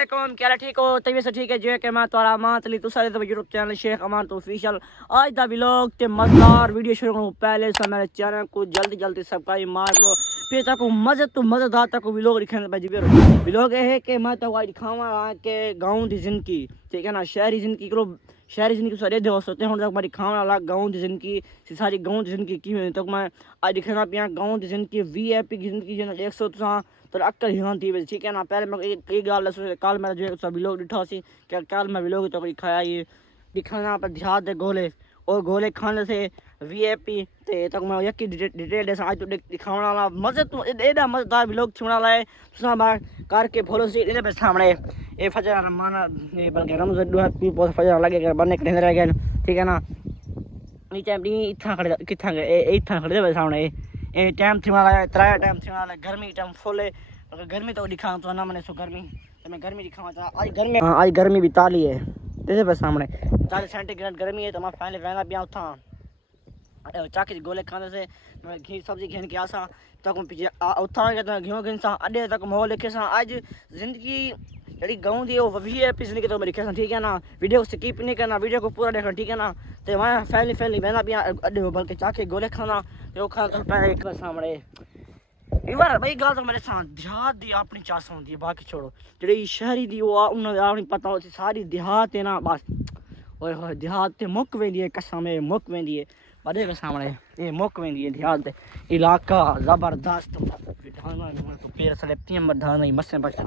वालेकुम, क्या ठीक हो? तबीयत से ठीक है जो कि मैं तुम्हारा अमान चली तुसा तो यूट्यूब चैनल शेख अमान तो ऑफिशियल आज दा व्लॉग ते मजेदार वीडियो शुरू करूं पहले से मेरे चैनल को जल्दी जल्दी सब्सक्राइब मार लो फिर तक मजे तो मजेदार तक व्लॉग दिखाने पे जी व्लॉग है कि मैं तो आज दिखावा के गांव दी जिंदगी ठीक है ना शहरी जिंदगी करो शहरी जिंदगी सारे दे होते हैं तक मैं दिखाने वाला गांव दी जिंदगी सारी गांव दी जिंदगी की तक मैं आज दिखाना पिया गांव दी जिंदगी वीआईपी की जिंदगी जो 100 तो अक्कल हिरान थी वैसे ठीक है ना पहले मैं एक गाल कल मेरा जो सब लोग दिखा सी क्या कल मैं लोग तो दिखाया ये दिखाना पर ध्यान दे गोले और गोले खाने से वीआईपी ते तक मैं यकी डिटेल दे आज तो दिखाने वाला मजे तो एडा मजेदार व्लॉग छुना लाए तुसा बार करके फॉलो से इधर पे सामने ए फजर माना ये बल्कि रमज दो पी बहुत फजर लगे कर बनने के रह गए ठीक है ना नीचे अपनी इतना खड़े कितना ए इतना खड़े सामने ए टाइम थी वाला त्राया टाइम थी वाला गर्मी टाइम फुल अगर गर्मी तो दिखाऊं तो ना मैंने सो गर्मी तो मैं गर्मी दिखाऊं तो आज गर्मी 42 है तेरे पे सामने 40 सेंटीग्रेड गर्मी है तो मैं फाइनली वैना पिया उठा चाकी गोले खाने से मैं घी सब्जी घेन के आसा तक मैं पीछे उठा के तो घियो गिनसा अडे तक मोह लिखे सा आज जिंदगी जड़ी गाँव दी वो वीआईपी जिंदगी तो मेरी कैसा ठीक है ना वीडियो को स्किप नहीं करना वीडियो को पूरा देखना ठीक है ना तो मैं फैली वैना पिया अडे बल्कि चाके गोले खाना जो खाना तो पहले सामने बार भाई गल तो मेरे साथ देहात दी अपनी चास होंदी है बाकी छोड़ो जेडी शहरी दी वो उन्हें अपनी पता होती सारी देहात है ना बस ओए होए देहात ते मुक वेंदी है कसम है मुक वेंदी है बड़े के सामने ये मुक वेंदी है देहात दे इलाका जबरदस्त विधाना तो पैर सलेप्ती मधाना ही मसे बस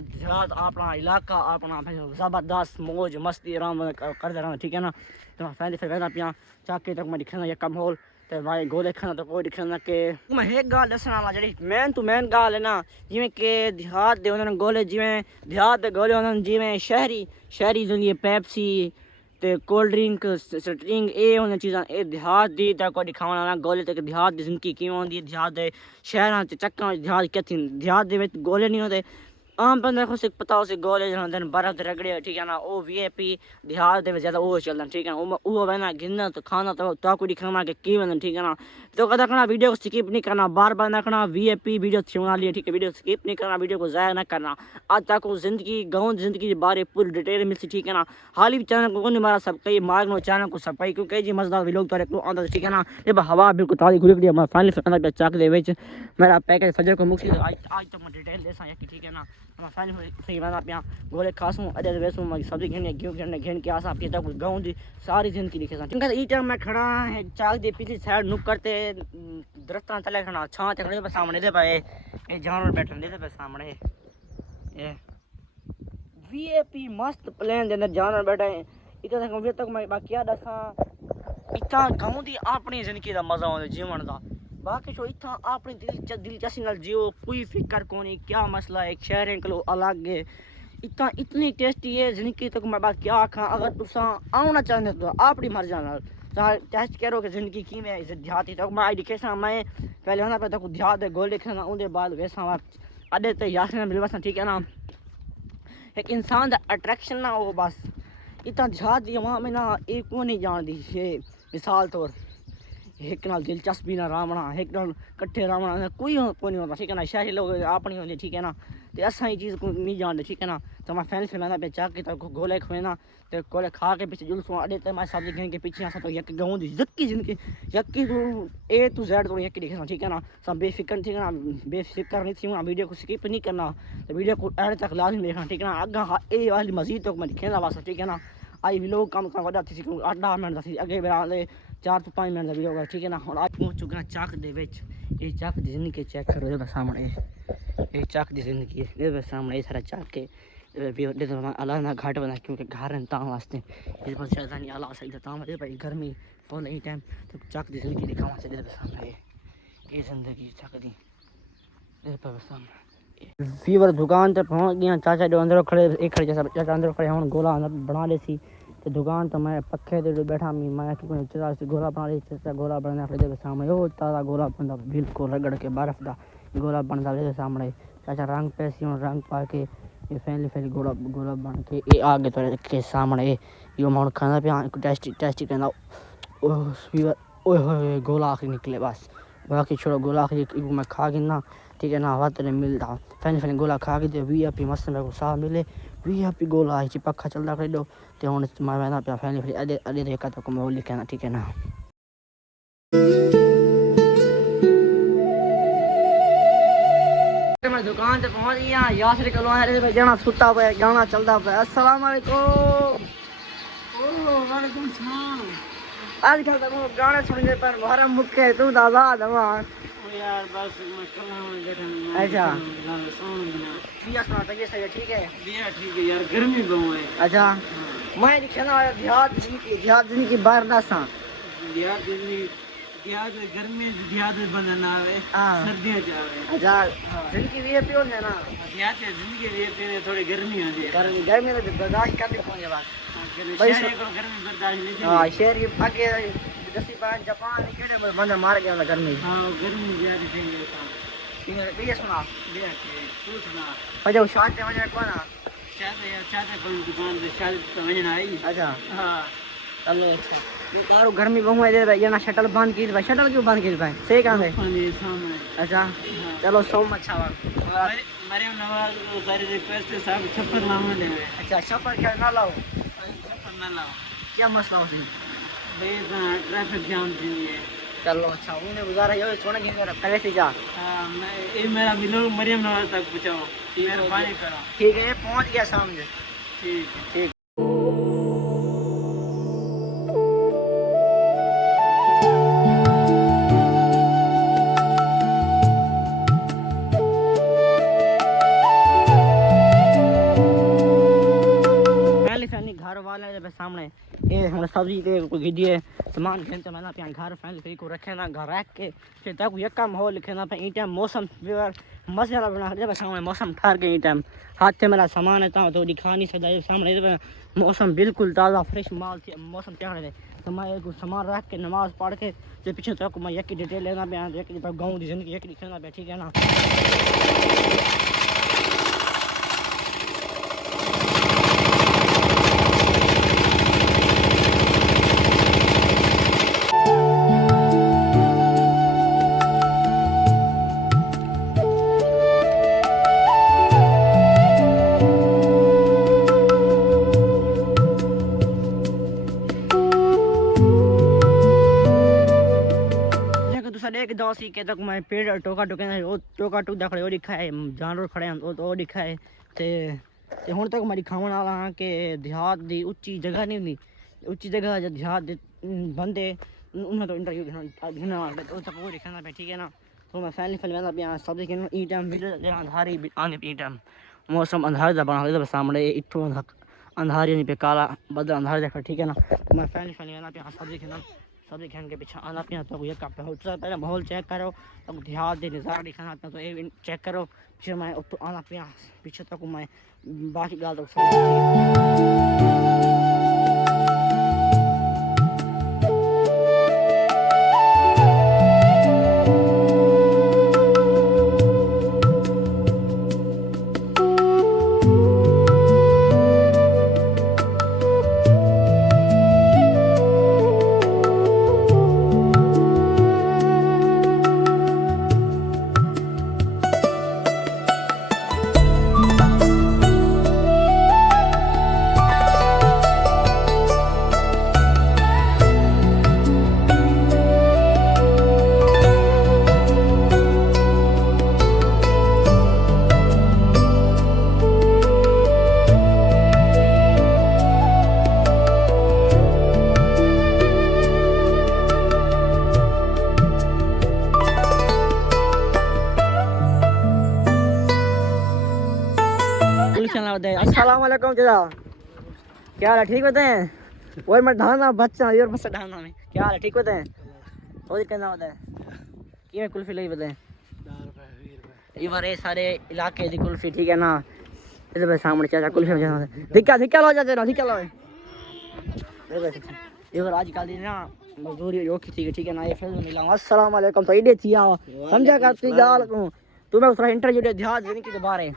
देहात अपना इलाका अपना जबरदस्त मौज मस्ती आराम कर दे रहा ठीक है ना तो फैली फिर वैसा पिया चाके तक मैं दिखाना ये कम होल तो भाई गोले खाना तो कोई दिखाना के मैं एक गाल दसना वाला जी मेन तो मेन गाल है ना जिमें के देहात दे उन्होंने गोले जिमें देहात दे गोले उन्होंने जिमें शहरी जो लिए पेप्सी ते कोल्ड ड्रिंक स्ट्रिंग ए उन्हें चीज़ां ए देहात दी तक कोई दिखाना ना गोले तक देहात दी जिंदगी किवें होंदी है देहात दे शहरां ते चक्कां देहात क्या देहात दे विच गोले नहीं होंदे आम बंदे को सिर्फ पता हो से गोले जो बर्फ रगड़े ठीक है ना वो वीआईपी देहात दे ज्यादा वो चलता ठीक है ना वो वना गिनना तो खाना तो ताकू दिखाना के की वना ठीक है ना तो कदा करना वीडियो को स्किप नहीं करना बार बार ना करना वीआईपी वीडियो छुना लिए ठीक है वीडियो स्किप नहीं करना वीडियो को ज़ाया ना करना आज तक जिंदगी गाँव जिंदगी के बारे पूरी डिटेल मिलती ठीक है ना हाल ही चैनल को नहीं मारा सब कई मार्ग नो चैनल को सब क्योंकि जी मजेदार व्लॉग तो को आंदा ठीक है ना जब हवा बिल्कुल ताजी खुली मैं फाइनली चक दे विच मेरा पैकेज फजर को मुक्ति आज तो मैं डिटेल दे सा ठीक है ना मैं फाइनली सही वाला पिया गोले खासूं अदे वैसू मैं सब्जी घेने घेन के आसा पिया तक गाँव दी सारी जिंदगी लिखे सा ई टाइम मैं खड़ा है चाक दे पीछे साइड नुक करते दरख्तां तले खड़ा छां ते खड़े सामने दे पे ए जानवर बैठन दे पे सामने ए वीआईपी मस्त प्लेन दे अंदर जानवर बैठे इतना तक मैं बाकी दसा इतना गाँव दी अपनी जिंदगी दा मजा आंदा जीवन दा बाकी जो इतना अपनी दिलचस्पी नाल जियो कोई फिक्र कोनी क्या मसला है शहरें को अलग है इतना इतनी टेस्टी है जिंदगी तक मैं बात क्या आखा अगर तुसा आना चाहते तो अपनी मर्जी नाल टेस्ट करो कि जिंदगी की में देहाती तक मैं दिखे सा मैं पहले होना पे तक देहात दे गोल देखना उनके बाद वैसा अडे तो यासना मिलवा ठीक है ना एक इंसान का अट्रैक्शन ना हो बस इतना देहात दी वहाँ में ना एक को नहीं जान दी मिसाल तौर एक नाल दिलचस्पी ना रावणा एक नाल कट्ठे रावणा कोई नहीं होता ठीक है ना शहरी लोग अपनी होंगे ठीक है ना तो असा ही चीज़ को नहीं जानते ठीक है ना तो मैं फैन से मैंने चाक के तो गोले खुना तो गोले खा के पीछे जुलूस अड़े तो मैं सब्जी घेन के पीछे आसा तो यक गाँव की यक्की जिंदगी यक्की को ए टू जेड तो यक्की दिखे ठीक है ना सब बेफिक्र ठीक है ना बेफिक्र नहीं थी वीडियो को स्किप नहीं करना तो वीडियो को एंड तक लाजमी देखना ठीक है ना अगर ए वाली मजीद तो मैं दिखेना वास्ते ठीक है ना आई व्लॉग कम का वड़ा थी 8-10 मिनट थी अगे बेरा 4 to 5 मिनट का वीडियो होगा ठीक है ना और आज पहुंच चुका चाक दे विच ये चाक दी जिंदगी चेक करो ये सामने ये चाक दी जिंदगी है ये सामने ये सारा चाक के दे तो अल्लाह ना घाट बना क्योंकि घर हैं ता वास्ते इस पर ज्यादा नहीं अल्लाह सही ता मेरे भाई गर्मी फुल ई टाइम तो चाक दी जिंदगी दिखावा से दे सामने ये जिंदगी चाक दी ये पर सामने फीवर दुकान तक पहुंच गया चाचा जो अंदर खड़े एक खड़े जैसा चाचा अंदर खड़े हुन गोला अंदर बना ले सी तो दुकान तो मैं पक्के दे बैठा मैं कि चाचा से गोला बना ले चाचा गोला बनना खड़े दे सामने वो ताजा गोला बनदा बिल्कुल रगड़ के बर्फ दा गोला बनदा ले सामने चाचा रंग पैसी रंग पा के ये फैली गोला गोला बन के ये आगे तो के सामने यो माउंट खाना पे टेस्टी कहना ओह फीवर ओए होए गोला आखिर निकले बस बाकी छोड़ो गोला आखिर मैं खा गिना ठीक है ना वक्त ने मिलता फैन फैन गोला खा के VIP मस्त मेरे को साह मिले VIP गोला है पक्का चलता कर दो ते हुन मैं ना पे फैन फैन अदे अदे एक तक मैं लिखना ठीक है ना मैं दुकान पे पहुंच गया यासर कलो है जाना सुता पे गाना चलता पे अस्सलाम वालेकुम ओ वालेकुम सलाम आजकल तो गाने सुनने पर मुहर्रम मुक्के तू आजाद हवा यार बस मैं कल अच्छा बिया सुना तबीयत सही है ठीक है बिया ठीक है यार गर्मी बहुत है अच्छा मैं लिखना देहात की बर्दाश्त देहात में गर्मी देहात में बंधना है सर्दियां जावे अच्छा जिंदगी VIP होने ना देहात में जिंदगी VIP में थोड़ी गर्मी होती है गर्मी तो बर्दाश्त करनी पड़ेगी बात भाई गर्मी बर्दाश्त नहीं हां शहर के आगे जैसे जापान केड़े बंदा मार गया था गर्मी हां गर्मी ज्यादा थी ठीक है ये सुना तू सुना अच्छा शादी वजह कौन चाहते पर दुकान पे शादी वजह आई अच्छा हां चलो अच्छा ये तारो गर्मी बहु है भाई ना शटल बंद की भाई शटल क्यों बंद की भाई सही कहां है अच्छा चलो सोम अच्छा मरियम नवाज सारी रिक्वेस्ट है सब छप्पर लाना ले अच्छा छप्पर क्या ना लाओ छप्पर ना लाओ क्या मसला हो भाई ट्रैफिक जाम थी है चलो अच्छा उन्हें गुजारा ये सोने की जरा पहले से जा हां मैं ये मेरा बिलो मरियम नवाज तक पहुंचाओ मेहरबानी करो ठीक है पहुंच गया सामने ठीक है ठीक घर वाला है सामने ये हम सब्जी के कोई दिए सामान खेलते मैंने पे घर फैमिली को रखे ना घर रख के फिर तक ये काम हो लिखे ना पे ई टाइम मौसम मसाला बना दे सामने मौसम ठहर गई टाइम हाथ से मेरा सामान है तो दिखा नहीं सकता सामने मौसम बिल्कुल ताज़ा फ्रेश माल मौसम क्या है तो मैं कुछ सामान रख के नमाज पढ़ के जो पीछे तक मैं एक डिटेल लेना पे एक गाँव की जिंदगी एक लिखना पे ठीक है ना एक दोसी के तक मैं पेड़ टोका टोके वो टोका टूक खड़े वो दिखा है जानवर खड़े हैं वो दिखा है ते हुन तक मैं दिखावन वाला हां कि देहात दी उच्ची जगह नहीं हुंदी उच्ची जगह जो देहात दे बंदे उन्हें तो इंटरव्यू घेना वाला तो तक वो दिखाना पे ठीक है ना तो मैं फैमिली फिल्म पे यहाँ सब के ई टाइम वीडियो अंधारी आने ई टाइम मौसम अंधारे दा बना दे सामने इठो अंधारी नहीं पे काला बदल अंधारे देखा ठीक है ना तो मैं फैमिली फिल्म पे सब के ना सब्जी खाने के पीछे आना पीना तो ये काफी होता पहले माहौल चेक करो तो देहात दे नज़ारा दिखाना तो ये चेक करो फिर मैं तो आना पीना पीछे तक मैं बाकी गाल तो अस्सलाम वालेकुम चाचा क्या हाल है ठीक बताएं वही मैं ढाना बच्चा और बस ढाना में क्या हाल है ठीक बताएं और कहना होता है कि कुल्फी लगी बताएं ये बारे सारे इलाके की कुल्फी ठीक है ना इधर पे सामने चाचा कुल्फी जाना धिक्का लो चाचा धिक्का लो ये बार आजकल दी ना मजदूरी योखी ठीक है ना ये फिल्म मिला अस्सलाम वालेकुम तो इडे थी समझा करती गाल को तुम्हें उसरा इंटरव्यू दे ध्यान देने के बारे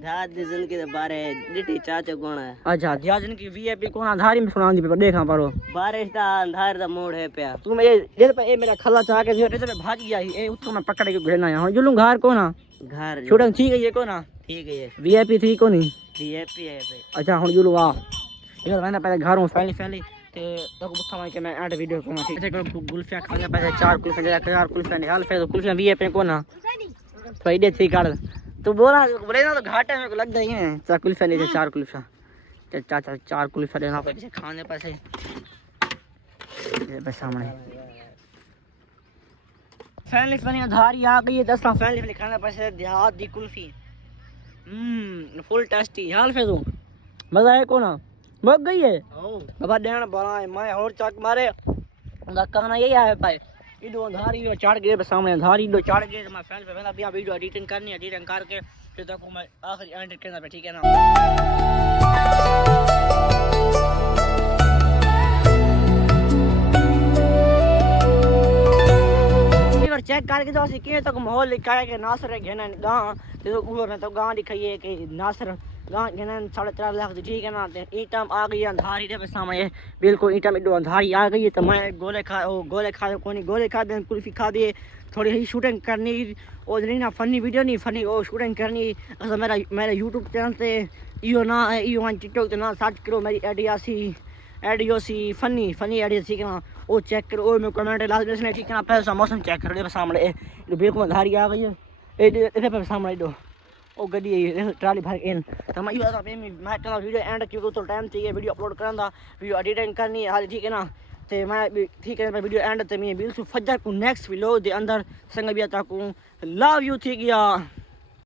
जहाज दी जिंदगी दे बारे डिटी चाचा कौन है। अच्छा जहाज की वीआईपी कौन अंधारी में सुनांदी पे देखा पारो बारिश दा अंधार दा मूड है पिया। तू मेरे दिल पे ए मेरा खला चाह के जो पे भाग गया ए उत्तो मैं पकड़ के घेरना है जुलूं घर को ना घर छोड़न ठीक है ये को ना ठीक है ये वीआईपी थी को नहीं वीआईपी है पे। अच्छा हुन जुलूं आ ये मैंने पहले घर हूं फैली ते तो बुथा मार के मैं ऐड वीडियो को ठीक है गुल्फिया खाने पहले 4 कुल्फिया 4 कुल्फिया निकाल फिर कुल्फिया वीआईपी को ना थोड़ी दे थी कर तू बोले ना तो घाटे में को लग गई है 4 कुल्फिया ले 4 कुल्फिया चाचा 4 कुल्फिया देना पड़े खाने पैसे ये सामने फैमिली फनी धारी आ गई है 10 फैमिली खाने पैसे देहात दी कुल्फी फुल टेस्टी हाल फिर तू मजा है को ना मग गई है बाबा देना बड़ा है मैं और चाक मारे उनका कहना यही है भाई इधो धारी जो चढ़ गए सामने धारी जो चढ़ गए मैं फैन पे पहला वीडियो एडिटिंग करनी है एडिटिंग करके फिर तक मैं आखिरी एंड करना पे ठीक है ना चेक करके तो कि तक माहौल लिखा के नासर घेना गां तो ऊपर तो गां दिखाई है कि नासर गां घेना 3.5 लाख ठीक है ना ईटम आ गई अंधारी दे सामने बिल्कुल ईटम इडो अंधारी आ गई है तो मैं गोले खा कोनी गोले खा दे कुल्फी खा दिए थोड़ी ही शूटिंग करनी और नहीं ना फनी वीडियो नहीं फनी और शूटिंग करनी अच्छा मेरा यूट्यूब चैनल से इो ना है इो टिकटॉक ते ना सर्च करो मेरी एडियो सी फनी एडियो ठीक है ना वो चेक करो वो मैं कमेंट लास्ट में ठीक है ना पहले मौसम चेक करो सामने ये बिल्कुल अंधारी आ गई है इधर पे सामने इधर ओ गड्डी ट्राली भर इन तो मैं ये मैं कहना वीडियो एंड क्योंकि तो टाइम चाहिए वीडियो अपलोड करना वीडियो एडिटिंग करनी है ठीक है ना ते मैं ठीक है वीडियो एंड ते मैं बिल्कुल फजर को नेक्स्ट व्लॉग दे अंदर संग भी आता को लव यू ठीक है।